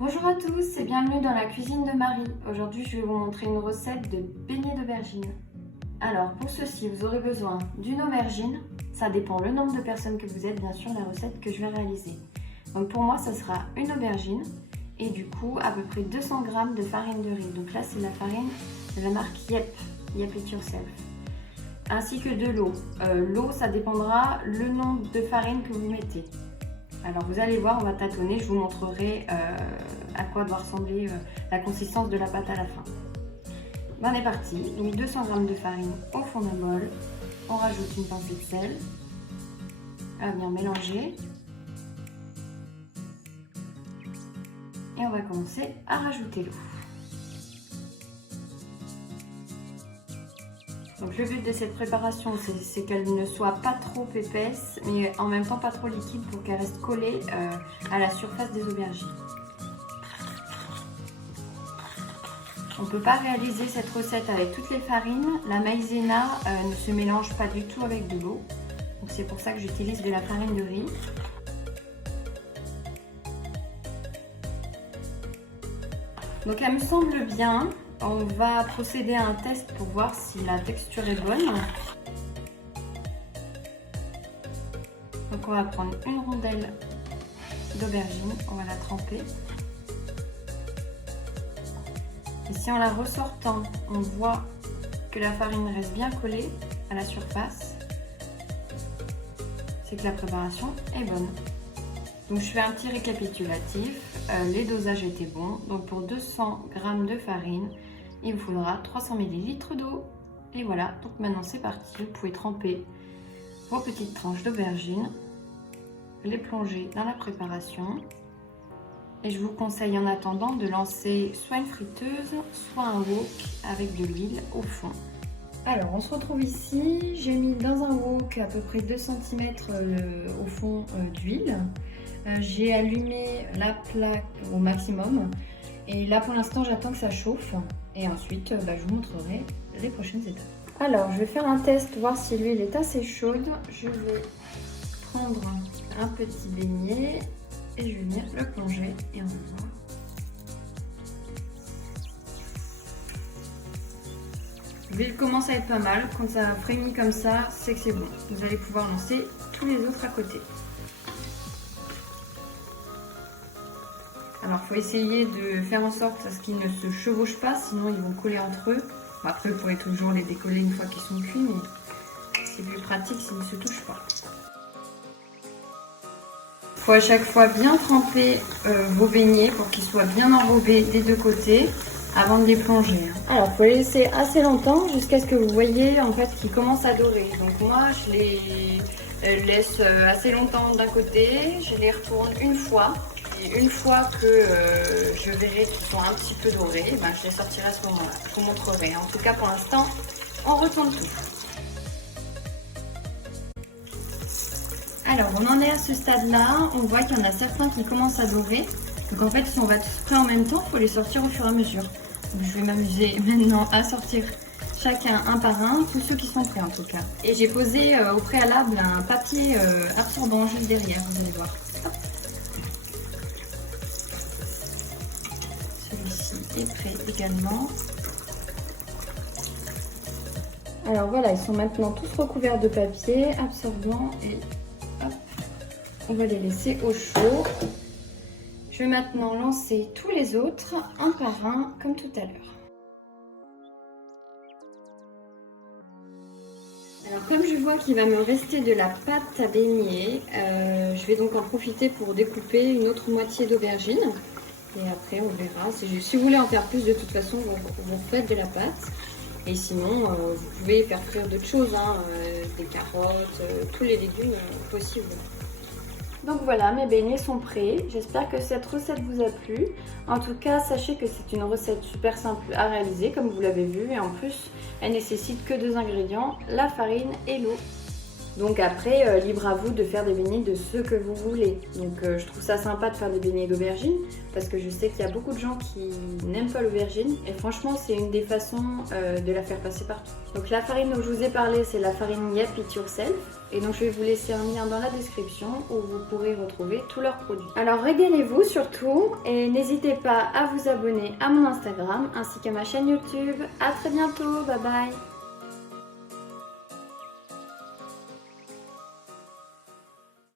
Bonjour à tous et bienvenue dans la cuisine de Marie. Aujourd'hui, je vais vous montrer une recette de beignets d'aubergine. Alors, pour ceci, vous aurez besoin d'une aubergine. Ça dépend le nombre de personnes que vous êtes, bien sûr, la recette que je vais réaliser. Donc pour moi, ça sera une aubergine et du coup, à peu près 200 g de farine de riz. Donc là, c'est la farine de la marque Yep, Yep It Yourself. Ainsi que de l'eau. L'eau, ça dépendra le nombre de farine que vous mettez. Alors vous allez voir, on va tâtonner, je vous montrerai à quoi doit ressembler la consistance de la pâte à la fin. On est parti, donc 200 g de farine au fond d'un bol, on rajoute une pincée de sel, on va bien mélanger et on va commencer à rajouter l'eau. Donc le but de cette préparation, c'est qu'elle ne soit pas trop épaisse, mais en même temps pas trop liquide pour qu'elle reste collée à la surface des aubergines. On ne peut pas réaliser cette recette avec toutes les farines. La maïzena ne se mélange pas du tout avec de l'eau. Donc c'est pour ça que j'utilise de la farine de riz. Donc elle me semble bien. On va procéder à un test pour voir si la texture est bonne. Donc on va prendre une rondelle d'aubergine, on va la tremper. Et si en la ressortant, on voit que la farine reste bien collée à la surface, c'est que la préparation est bonne. Donc je fais un petit récapitulatif. Les dosages étaient bons. Donc pour 200 g de farine, il vous faudra 300 ml d'eau. Et voilà, donc maintenant c'est parti. Vous pouvez tremper vos petites tranches d'aubergine, les plonger dans la préparation. Et je vous conseille en attendant de lancer soit une friteuse, soit un wok avec de l'huile au fond. Alors on se retrouve ici, j'ai mis dans un wok à peu près 2 cm au fond d'huile. J'ai allumé la plaque au maximum et là pour l'instant j'attends que ça chauffe et ensuite je vous montrerai les prochaines étapes. Alors je vais faire un test, voir si l'huile est assez chaude. Je vais prendre un petit beignet et je vais venir le plonger et on va voir. L'huile commence à être pas mal, quand ça frémit comme ça, c'est que c'est bon. Vous allez pouvoir lancer tous les autres à côté. Alors il faut essayer de faire en sorte à ce qu'ils ne se chevauchent pas, sinon ils vont coller entre eux. Après vous pourrez toujours les décoller une fois qu'ils sont cuits, mais c'est plus pratique s'ils ne se touchent pas. Il faut à chaque fois bien tremper vos beignets pour qu'ils soient bien enrobés des deux côtés avant de les plonger. Alors il faut les laisser assez longtemps jusqu'à ce que vous voyez en fait qu'ils commencent à dorer. Donc moi je les laisse assez longtemps d'un côté, je les retourne une fois. Et une fois que je verrai qu'ils sont un petit peu dorés, je les sortirai à ce moment-là. Je vous montrerai. En tout cas pour l'instant, on retourne tout. Alors on en est à ce stade-là, on voit qu'il y en a certains qui commencent à dorer. Donc en fait si on va tous prêts en même temps, il faut les sortir au fur et à mesure. Donc, je vais m'amuser maintenant à sortir chacun un par un, tous ceux qui sont prêts en tout cas. Et j'ai posé au préalable un papier absorbant juste derrière, vous allez voir. Hop. Celui-ci est prêt également. Alors voilà, ils sont maintenant tous recouverts de papier absorbant et hop, on va les laisser au chaud. Je vais maintenant lancer tous les autres un par un comme tout à l'heure. Alors comme je vois qu'il va me rester de la pâte à beignet, je vais donc en profiter pour découper une autre moitié d'aubergine. Et après on verra, si vous voulez en faire plus de toute façon vous faites de la pâte. Et sinon vous pouvez faire frire d'autres choses, des carottes, tous les légumes possibles. Donc voilà, mes beignets sont prêts. J'espère que cette recette vous a plu. En tout cas, sachez que c'est une recette super simple à réaliser, comme vous l'avez vu. Et en plus, elle nécessite que 2 ingrédients, la farine et l'eau. Donc après, libre à vous de faire des beignets de ce que vous voulez. Donc je trouve ça sympa de faire des beignets d'aubergine parce que je sais qu'il y a beaucoup de gens qui n'aiment pas l'aubergine et franchement c'est une des façons de la faire passer partout. Donc la farine dont je vous ai parlé, c'est la farine Yap It Yourself et donc je vais vous laisser un lien dans la description où vous pourrez retrouver tous leurs produits. Alors régalez-vous surtout et n'hésitez pas à vous abonner à mon Instagram ainsi qu'à ma chaîne YouTube. À très bientôt, bye bye.